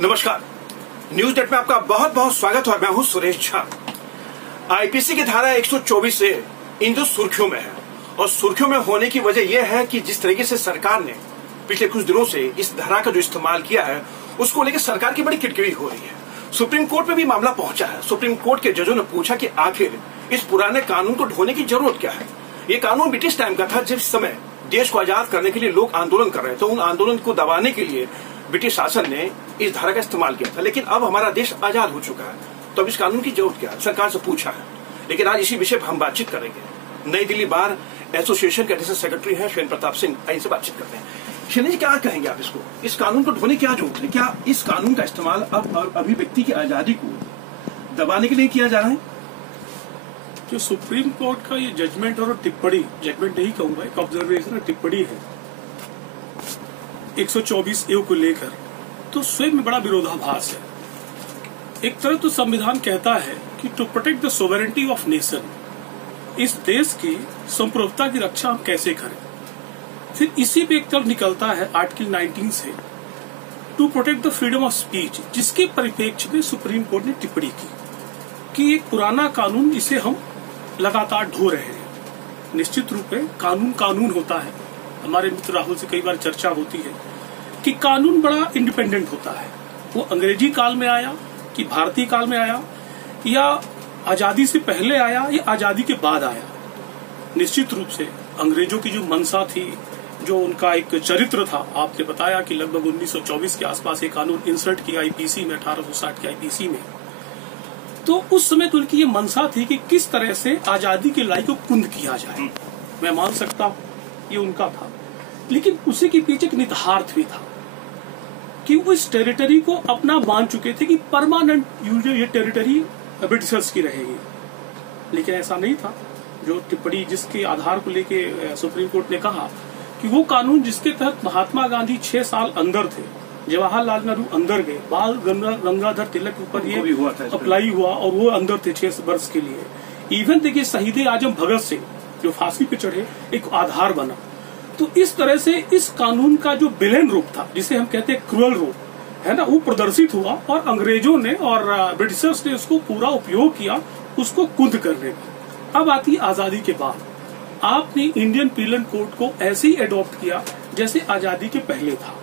नमस्कार, news date में आपका बहुत बहुत स्वागत है। मैं हूं सुरेश झा। आईपीसी की धारा 124 से इन जो सुर्खियों में है, और सुर्खियों में होने की वजह यह है कि जिस तरीके से सरकार ने पिछले कुछ दिनों से इस धारा का जो इस्तेमाल किया है उसको लेकर सरकार की बड़ी किटकिरी हो रही है। सुप्रीम कोर्ट में भी मामला पहुंचा है। सुप्रीम कोर्ट के जजों ने पूछा कि आखिर इस पुराने कानून को ढोने की जरूरत क्या है। ये कानून ब्रिटिश टाइम का था, जिस समय देश को आजाद करने के लिए लोग आंदोलन कर रहे थे। उन आंदोलन को दबाने के लिए ब्रिटिश शासन ने इस धारा का इस्तेमाल किया था। लेकिन अब हमारा देश आजाद हो चुका है, तो अब इस कानून की जरूरत क्या है, सरकार से पूछा है। लेकिन आज इसी विषय पर हम बातचीत करेंगे। नई दिल्ली बार एसोसिएशन के एडिशनल सेक्रेटरी हैं शैलेंद्र प्रताप सिंह, इनसे बातचीत करते हैं। शैलेंद्र जी, क्या कहेंगे आप इसको, इस कानून को ढोने की क्या जरूरत है? क्या इस कानून का इस्तेमाल अब अभिव्यक्ति की आजादी को दबाने के लिए किया जा रहा है? जो सुप्रीम कोर्ट का ये जजमेंट और टिप्पणी, जजमेंट नहीं कहूंगा, एक ऑब्जर्वेशन टिप्पणी है 124A को लेकर, तो स्वयं में बड़ा विरोधाभास है। एक तरफ तो संविधान कहता है कि to protect the sovereignty of nation, इस देश की संप्रभुता की रक्षा हम कैसे करें। फिर इसी पे एक तरफ निकलता है आर्टिकल 19 से to protect the freedom of speech, जिसके परिप्रेक्ष्य में सुप्रीम कोर्ट ने टिप्पणी की कि एक पुराना कानून, इसे हम लगातार ढो रहे हैं। निश्चित रूप में कानून कानून होता है। हमारे मित्र राहुल से कई बार चर्चा होती है कि कानून बड़ा इंडिपेंडेंट होता है। वो अंग्रेजी काल में आया कि भारतीय काल में आया, या आजादी से पहले आया या आजादी के बाद आया। निश्चित रूप से अंग्रेजों की जो मंशा थी, जो उनका एक चरित्र था, आपने बताया कि लगभग 1924 के आसपास ये कानून इंसर्ट किया आईपीसी में, 1860 के आईपीसी में। तो उस समय तो उनकी ये मंशा थी कि किस तरह से आजादी की लड़ाई को कुंद किया जाए। मैं मान सकता हूं ये उनका था, लेकिन उसी के पीछे एक निहितार्थ भी था कि वो इस टेरिटरी को अपना मान चुके थे कि परमानेंट ये टेरिटरी ब्रिटिशर्स की रहेगी। लेकिन ऐसा नहीं था। जो टिप्पणी जिसके आधार को लेके सुप्रीम कोर्ट ने कहा कि वो कानून जिसके तहत महात्मा गांधी 6 साल अंदर थे, जवाहरलाल नेहरू अंदर गए, बाल गंगाधर तिलक के ऊपर ये अप्लाई हुआ और वो अंदर थे 6 वर्ष के लिए। इवन देखिए शहीद आजम भगत सिंह जो फांसी पे चढ़े, एक आधार बना। तो इस तरह से इस कानून का जो विलेन रूप था, जिसे हम कहते हैं क्रूअल रूप, है ना, वो प्रदर्शित हुआ और अंग्रेजों ने और ब्रिटिशर्स ने उसको पूरा उपयोग किया उसको कुंद करने का। अब आती आजादी के बाद आपने इंडियन पीनल कोड को ऐसे ही एडॉप्ट किया जैसे आजादी के पहले था।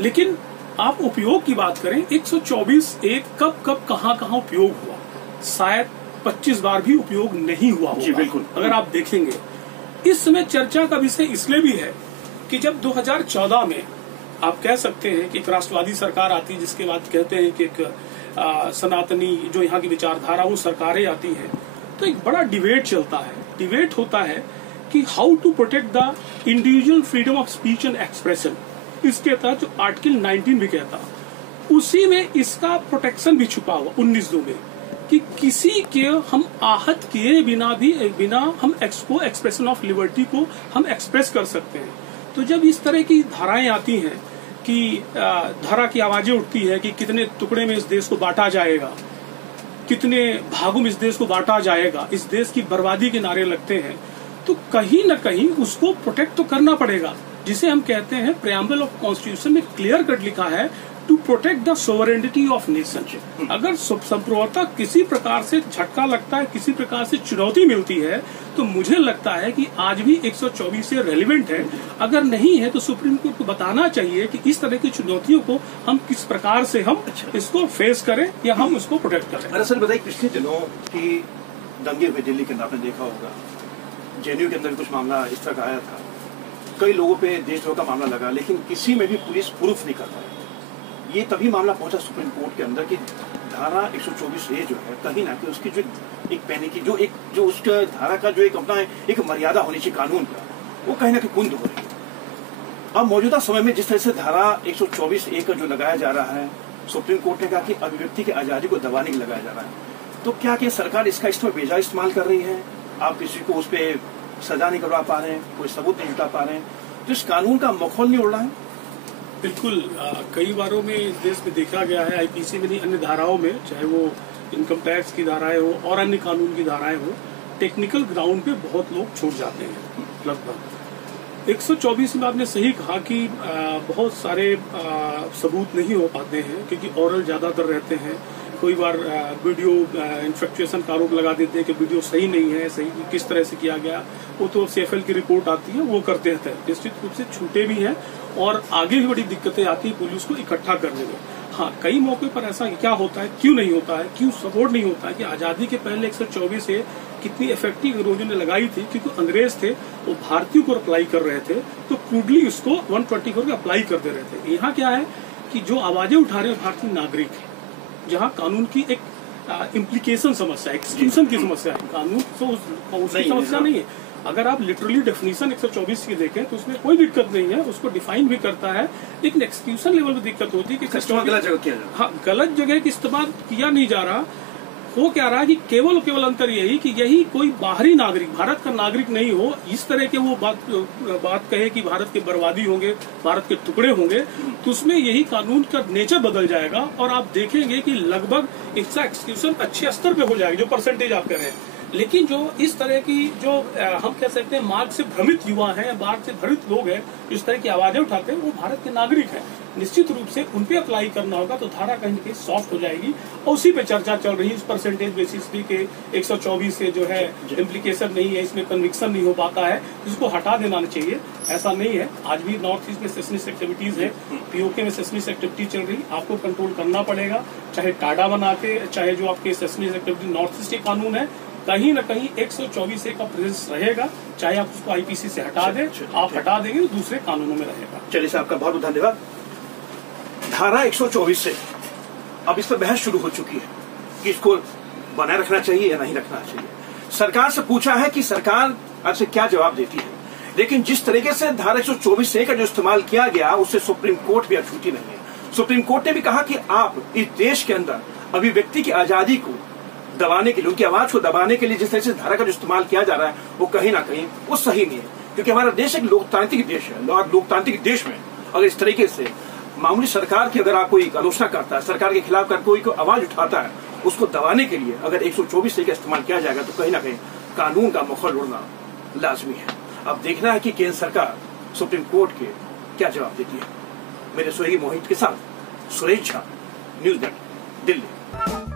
लेकिन आप उपयोग की बात करें, 124A कब कहां उपयोग हुआ, शायद 25 बार भी उपयोग नहीं हुआ होगा। जी बिल्कुल। अगर आप देखेंगे, इस समय चर्चा का विषय इसलिए भी है कि जब 2014 में आप कह सकते हैं कि एक राष्ट्रवादी सरकार आती है, जिसके बाद कहते हैं कि एक सनातनी जो यहाँ की विचारधारा वो सरकारें आती है, तो एक बड़ा डिबेट चलता है। डिबेट होता है कि how to protect the individual freedom of speech and expression. इसके तहत जो आर्टिकल 19 भी कहता, उसी में इसका प्रोटेक्शन भी छुपा हुआ 19(2) में, कि किसी के हम आहत किए बिना हम एक्सप्रेशन ऑफ लिबर्टी को हम एक्सप्रेस कर सकते हैं। तो जब इस तरह की धाराएं आती हैं कि धारा की आवाजें उठती है कि कितने टुकड़े में इस देश को बांटा जाएगा, कितने भागों में इस देश को बांटा जाएगा, इस देश की बर्बादी के नारे लगते हैं, तो कहीं न कहीं उसको प्रोटेक्ट तो करना पड़ेगा। जिसे हम कहते हैं प्रेम्बल ऑफ कॉन्स्टिट्यूशन में क्लियर कट लिखा है to protect the sovereignty of nation. अगर संप्रभुता किसी प्रकार से झटका लगता है, किसी प्रकार से चुनौती मिलती है, तो मुझे लगता है कि आज भी 124 से रेलिवेंट है। अगर नहीं है तो सुप्रीम कोर्ट को बताना चाहिए कि इस तरह की चुनौतियों को हम किस प्रकार से हम इसको फेस करें या हम उसको प्रोटेक्ट करें। दरअसल बताइए, पिछले दिनों की दंगे हुए दिल्ली के अंदर आपने देखा होगा, जेएनयू के अंदर कुछ मामला इस तरह का आया था, कई लोगों पे देशद्रोह का मामला लगा, लेकिन किसी में भी पुलिस प्रूफ नहीं कर पाई। ये तभी मामला पहुंचा सुप्रीम कोर्ट के अंदर कि धारा 124A जो है, कहीं ना कहीं उसकी जो एक पैने की जो उसका धारा का जो एक अपना एक मर्यादा होनी चाहिए कानून का, वो कहीं ना कहीं कुंद हो रही है। अब मौजूदा समय में जिस तरह से धारा 124A का जो लगाया जा रहा है, सुप्रीम कोर्ट ने कहा कि अभिव्यक्ति की आजादी को दबाने के लिए लगाया जा रहा है, तो क्या सरकार इसका बेजा इस्तेमाल कर रही है? आप किसी को उस पर सजा नहीं करवा पा रहे हैं, कोई सबूत नहीं जुटा पा रहे हैं, तो इस कानून का मखौल नहीं उड़ रहा है? बिल्कुल। कई बारों में इस देश में देखा गया है, आईपीसी में नहीं, अन्य धाराओं में, चाहे वो इनकम टैक्स की धाराएं हो और अन्य कानून की धाराएं हो, टेक्निकल ग्राउंड पे बहुत लोग छूट जाते हैं लगभग। 124 में आपने सही कहा कि बहुत सारे सबूत नहीं हो पाते हैं क्योंकि ओरल ज्यादातर रहते हैं। कोई बार वीडियो इन्फेक्चुएशन का आरोप लगा देते हैं कि वीडियो सही नहीं है, सही किस तरह से किया गया, वो तो CFL की रिपोर्ट आती है, वो करते रहते हैं। निश्चित रूप से छूटे भी हैं और आगे भी बड़ी दिक्कतें आती है पुलिस को इकट्ठा करने में। हाँ, कई मौके पर ऐसा क्या होता है, क्यों नहीं होता है, क्यों सपोर्ट नहीं होता है कि आजादी के पहले 124 से कितनी इफेक्टिव अंग्रेजों ने लगाई थी, क्योंकि अंग्रेज थे वो भारतीयों को अप्लाई कर रहे थे तो क्रूडली उसको 124 को अप्लाई कर दे रहे थे। यहाँ क्या है कि जो आवाजें उठा रहे हैं भारतीय नागरिक है, जहाँ कानून की एक इम्प्लीकेशन समस्या, एक्सक्यूशन की समस्या है। कानून तो उसकी समस्या नहीं है। अगर आप लिटरली डेफिनेशन 124 की देखें तो उसमें कोई दिक्कत नहीं है, उसको डिफाइन भी करता है, लेकिन एक्सक्यूशन लेवल में दिक्कत होती है कि गलत जगह किया जा रहा है। हाँ, गलत जगह का इस्तेमाल किया नहीं जा रहा। वो क्या रहा कि केवल अंतर यही कि यही कोई बाहरी नागरिक, भारत का नागरिक नहीं हो, इस तरह के वो बात कहे कि भारत के बर्बादी होंगे, भारत के टुकड़े होंगे, तो उसमें यही कानून का नेचर बदल जाएगा और आप देखेंगे कि लगभग इसका एक्सक्यूशन अच्छे स्तर पे हो जाएगा, जो परसेंटेज आप कह रहे हैं। लेकिन जो इस तरह की जो हम कह सकते हैं मार्ग से भ्रमित युवा हैं, मार्ग से भ्रमित लोग हैं, इस तरह की आवाजें उठाते हैं, वो भारत के नागरिक हैं। निश्चित रूप से उन पे अप्लाई करना होगा तो धारा कहीं न कहीं सॉफ्ट हो जाएगी और उसी पे चर्चा चल रही है इस परसेंटेज बेसिस पे के 124 से जो है इम्प्लीकेशन नहीं है, इसमें कन्विक्शन नहीं हो पाता है, इसको हटा देना चाहिए। ऐसा नहीं है। आज भी नॉर्थ ईस्ट में सेशनिस्ट एक्टिविटीज है, POK में सेशनिस्ट एक्टिविटी चल रही, आपको कंट्रोल करना पड़ेगा, चाहे टाडा बना के, चाहे जो आपके सेशनिस्ट एक्टिविटी नॉर्थ ईस्ट के कानून है, कहीं न कहीं 124 का प्रेजेंस रहेगा, चाहे आप उसको IPC से हटा दें, आप हटा देंगे तो दूसरे कानूनों में रहेगा। चलिए साहब, आपका बहुत बहुत धन्यवाद। धारा 124 से अब इस पर बहस शुरू हो चुकी है कि इसको बनाए रखना चाहिए या नहीं रखना चाहिए। सरकार से पूछा है कि सरकार आपसे क्या जवाब देती है, लेकिन जिस तरीके से धारा 124 का जो इस्तेमाल किया गया उससे सुप्रीम कोर्ट भी अछूती नहीं है। सुप्रीम कोर्ट ने भी कहा कि आप इस देश के अंदर अभिव्यक्ति की आजादी को दबाने के लिए, उनकी आवाज को दबाने के लिए जिस तरह से धारा का जो इस्तेमाल किया जा रहा है वो कहीं ना कहीं वो सही नहीं है, क्योंकि हमारा देश एक लोकतांत्रिक देश है और लोकतांत्रिक देश में अगर इस तरीके से मामूली सरकार की अगर आप कोई आलोचना करता है, सरकार के खिलाफ कर कोई आवाज उठाता है, उसको दबाने के लिए अगर 124 का इस्तेमाल किया जाएगा तो कहीं ना कहीं कानून का मुखर उड़ना लाजमी है। अब देखना है कि केंद्र सरकार सुप्रीम कोर्ट के क्या जवाब देती है। मेरे सहयोगी मोहित के साथ सुरेश झा, न्यूज़ नेट, दिल्ली।